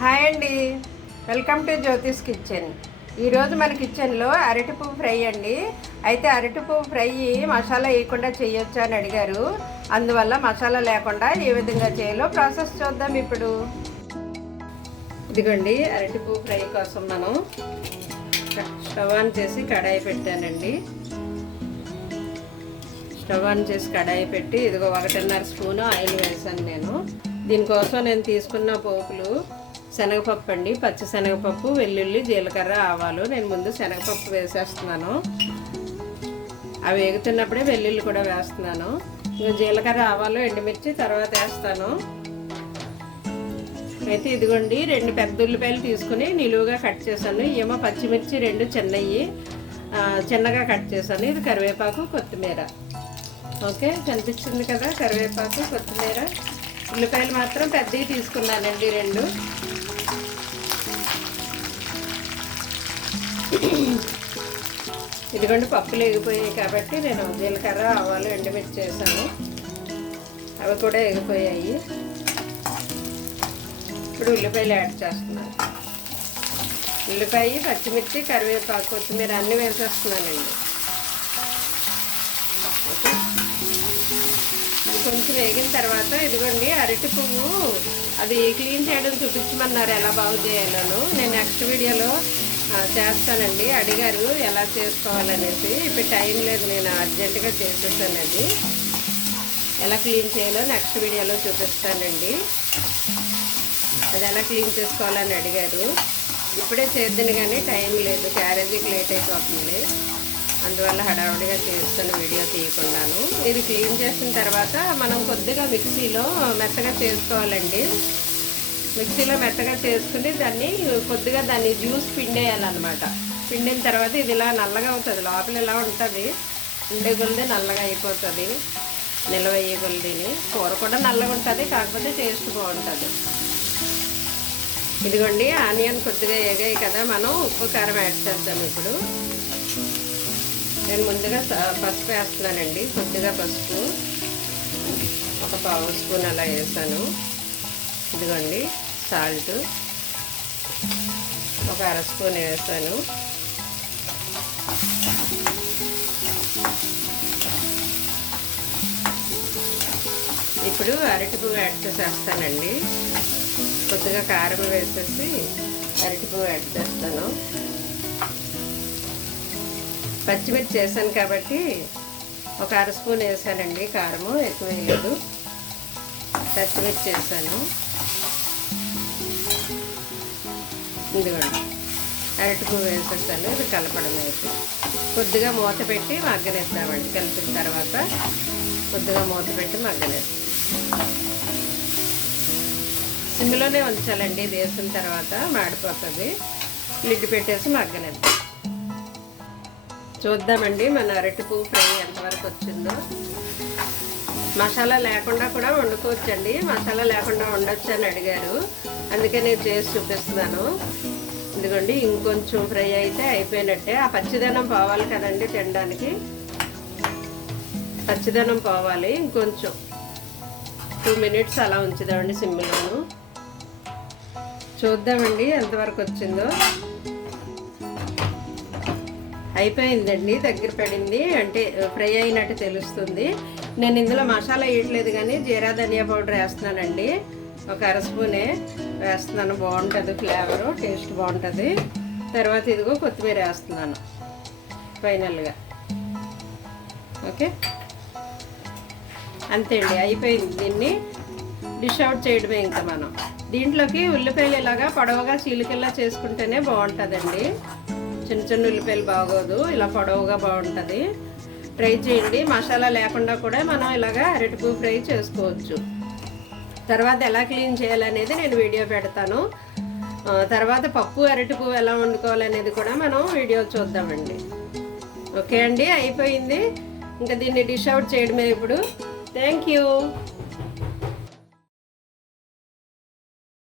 Hi అండి, welcome to Jyothish kitchen. ఈరోజు మన కిచెన్లో అరటిపువ్వు ఫ్రై అండి. అయితే అరటిపువ్వు ఫ్రై మసాలా వేయకుండా చేయొచ్చా అని అడిగారు. అందువల్ల మసాలా లేకుండా ఏ విధంగా చేయాలో ప్రాసెస్ చూద్దాం ఇప్పుడు. ఇదిగోండి, అరటిపువ్వు ఫ్రై కోసం మనం స్టవ్ ఆన్ చేసి కడాయి పెట్టానండి. స్టవ్ ఆన్ చేసి కడాయి పెట్టి ఇదిగో 1.5 స్పూను ఆయిల్ వేసాను నేను. దీనికోసం నేను తీసుకున్న పోపులు శనగపప్పు అండి, పచ్చి శనగపప్పు, వెల్లుల్లి, జీలకర్ర, ఆవాలు. నేను ముందు శనగపప్పు వేసేస్తున్నాను. అవి వేగుతున్నప్పుడే వెల్లుల్లి కూడా వేస్తున్నాను. జీలకర్ర, ఆవాలు, ఎండుమిర్చి తర్వాత వేస్తాను. అయితే ఇదిగోండి, 2 పెద్ద ఉల్లిపాయలు తీసుకుని నిలువుగా కట్ చేశాను. ఏమో పచ్చిమిర్చి 2 చిన్నగా కట్ చేశాను. ఇది కరివేపాకు, కొత్తిమీర. ఓకే, కనిపించింది కదా, కరివేపాకు, కొత్తిమీర. ఉల్లిపాయలు మాత్రం పెద్దవి తీసుకున్నానండి 2. ఇదిగోండి, పప్పులు ఎగిపోయాయి కాబట్టి నేను జీలకర్ర, ఆవాలు, ఎండుమిర్చి చేశాను. అవి కూడా ఎగిపోయాయి. ఇప్పుడు ఉల్లిపాయలు యాడ్ చేస్తున్నాను. ఉల్లిపాయ, పచ్చిమిర్చి, కరివేపాకు, కొత్తిమీర అన్నీ వేసేస్తున్నానండి. ఓకే, ఇది కొంచెం వేగిన తర్వాత ఇదిగోండి, అరటి పువ్వు అది క్లీన్ చేయడం చూపించమన్నారు, ఎలా బాగు చేయాలను. నేను నెక్స్ట్ వీడియోలో చేస్తానండి. అడిగారు ఎలా చేసుకోవాలనేసి. ఇప్పుడు టైం లేదు, నేను అర్జెంటుగా చేసేసాను. అది ఎలా క్లీన్ చేయాలో నెక్స్ట్ వీడియోలో చూపిస్తానండి. అది ఎలా క్లీన్ చేసుకోవాలని అడిగారు. ఇప్పుడే చేద్దాను కానీ టైం లేదు, క్యారేజీకి లేట్ అయిపోతుంది. అందువల్ల హడావుడిగా చేస్తాను వీడియో తీయకుండాను. ఇది క్లీన్ చేసిన తర్వాత మనం కొద్దిగా మిక్సీలో మెత్తగా చేసుకోవాలండి. మిక్సీలో మెత్తగా చేసుకుని దాన్ని జ్యూస్ పిండేయాలన్నమాట. పిండిన తర్వాత ఇది ఇలా నల్లగా అవుతుంది. లోపల ఇలా ఉంటుంది, ఉండే కొలిది నల్లగా అయిపోతుంది. నిలవయ్యే కొలిదిని కూర కూడా నల్లగా ఉంటుంది, కాకపోతే టేస్ట్ బాగుంటుంది. ఇదిగోండి, ఆనియన్ కొద్దిగా వేగాయి కదా, మనం ఉప్పు, కారం యాడ్ చేద్దాం ఇప్పుడు. నేను ముందుగా పసుపు వేస్తున్నానండి. కొద్దిగా పసుపు, 1 పావు స్పూన్ అలా వేసాను. ఇదిగోండి, సాల్ట్ 1 అర స్పూన్ వేసాను. ఇప్పుడు అరటిపువ్వు యాడ్ చేసేస్తానండి. కొద్దిగా కారం వేసేసి అరటిపువ్వు యాడ్ చేస్తాను. పచ్చిమిర్చి వేసాను కాబట్టి 1 అర స్పూన్ వేసానండి. కారము ఎక్కువ వేయలేదు. పచ్చిమిర్చి వేసాను. ఇదిగోండి, అరటిపువ్వు వేసేసాను. ఇది కలపడం అయితే కొద్దిగా మూత పెట్టి మగ్గనేస్తామండి. కలిపిన తర్వాత కొద్దిగా మూత పెట్టి మగ్గనేస్తాం. సిమ్లోనే ఉంచాలండి. ఇది వేసిన తర్వాత మాడిపోతుంది. లిడ్ పెట్టేసి మగ్గనేద్దాం. చూద్దామండి మన అరటిపువ్వు ఫ్రై ఎంతవరకు వచ్చిందో. మసాలా లేకుండా కూడా వండుకోవచ్చండి. మసాలా లేకుండా వండొచ్చు అని అడిగారు, అందుకే నేను చేసి చూపిస్తున్నాను. ఎందుకండి, ఇంకొంచెం ఫ్రై అయితే అయిపోయినట్టే. ఆ పచ్చిదనం పోవాలి కదండి, తినడానికి పచ్చిదనం పోవాలి. ఇంకొంచెం 2 మినిట్స్ అలా ఉంచుదామండి సిమ్లోను. చూద్దామండి ఎంతవరకు వచ్చిందో. అయిపోయిందండి, దగ్గర పడింది, అంటే ఫ్రై అయినట్టు తెలుస్తుంది. నేను ఇందులో మసాలా వేయట్లేదు కానీ జీరా ధనియా పౌడర్ వేస్తున్నానండి. 1 అర స్పూనే వేస్తున్నాను. బాగుంటుంది, ఫ్లేవరు టేస్ట్ బాగుంటుంది. తర్వాత ఇదిగో కొత్తిమీర వేస్తున్నాను ఫైనల్గా. ఓకే, అంతే అండి, అయిపోయింది. దీన్ని డిష్ అవుట్ చేయడమే ఇంకా మనం. దీంట్లోకి ఉల్లిపాయలు ఇలాగా పొడవుగా చీలికల్లా చేసుకుంటేనే బాగుంటుందండి. చిన్న చిన్న ఉల్లిపాయలు బాగోదు, ఇలా పొడవుగా బాగుంటుంది. ట్రై చేయండి. మసాలా లేకుండా కూడా మనం ఇలాగా అరటిపువ్వు ఫ్రై చేసుకోవచ్చు. తర్వాత ఎలా క్లీన్ చేయాలనేది నేను వీడియో పెడతాను. తర్వాత పప్పు, అరటిపువ్వు ఎలా వండుకోవాలనేది కూడా మనం వీడియో చూద్దామండి. ఓకే అండి, అయిపోయింది. ఇంకా దీన్ని డిష్ అవుట్ చేయడమే ఇప్పుడు. Thank you.